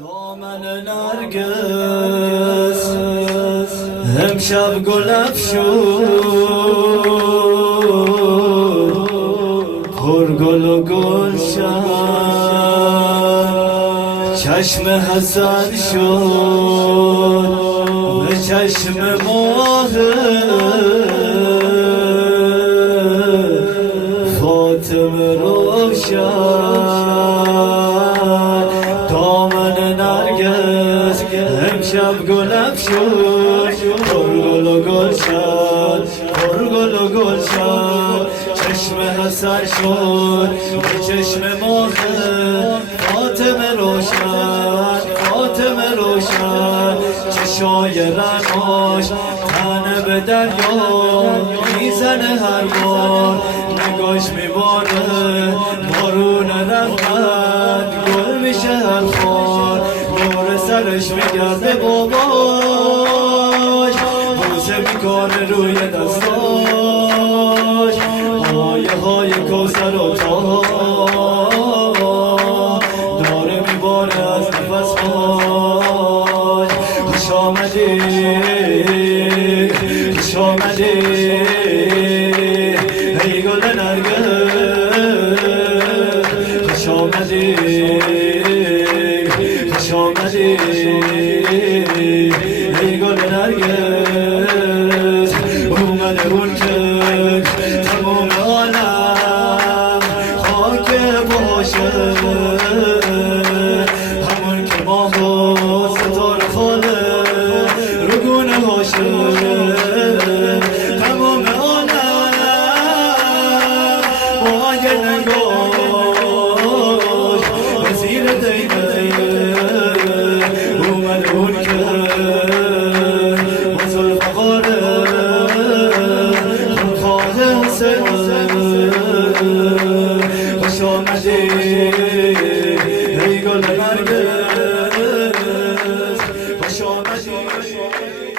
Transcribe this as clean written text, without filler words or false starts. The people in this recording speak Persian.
دامن نرگس امشب گل افشون پر گل و گلشن چشم حسن شد به چشم ماه فاطمه روشن. دامن نرگس امشب گل افشون پر گل و گلشن پر گل و گلشن چشم حسن شد به چشم ماه فاطمه روشن فاطمه روشن. چشای رنگاش تنه به دریا میزنه هر بار نگاش میباره بارون رحمت گل میشه هر خار نور سرش میگرده باباش بوسه میکنه روی دستاش آیه های کوثر و طه داره میباره از نفسهاش. خوش آمدی خوش آمدی ای گل نرگس خوش آمدی خوش آمدی ای گل نرگس. اومده اون که تمام عالم خاک باشه همون که ماه و ستاره خاله رو گونه باشه تمام عالم با اگر نگاش وزیر دیده اومد اون که با زلفقاره خونخواه حسین. خوش آمدی ای گل نرگس خوش آمدی.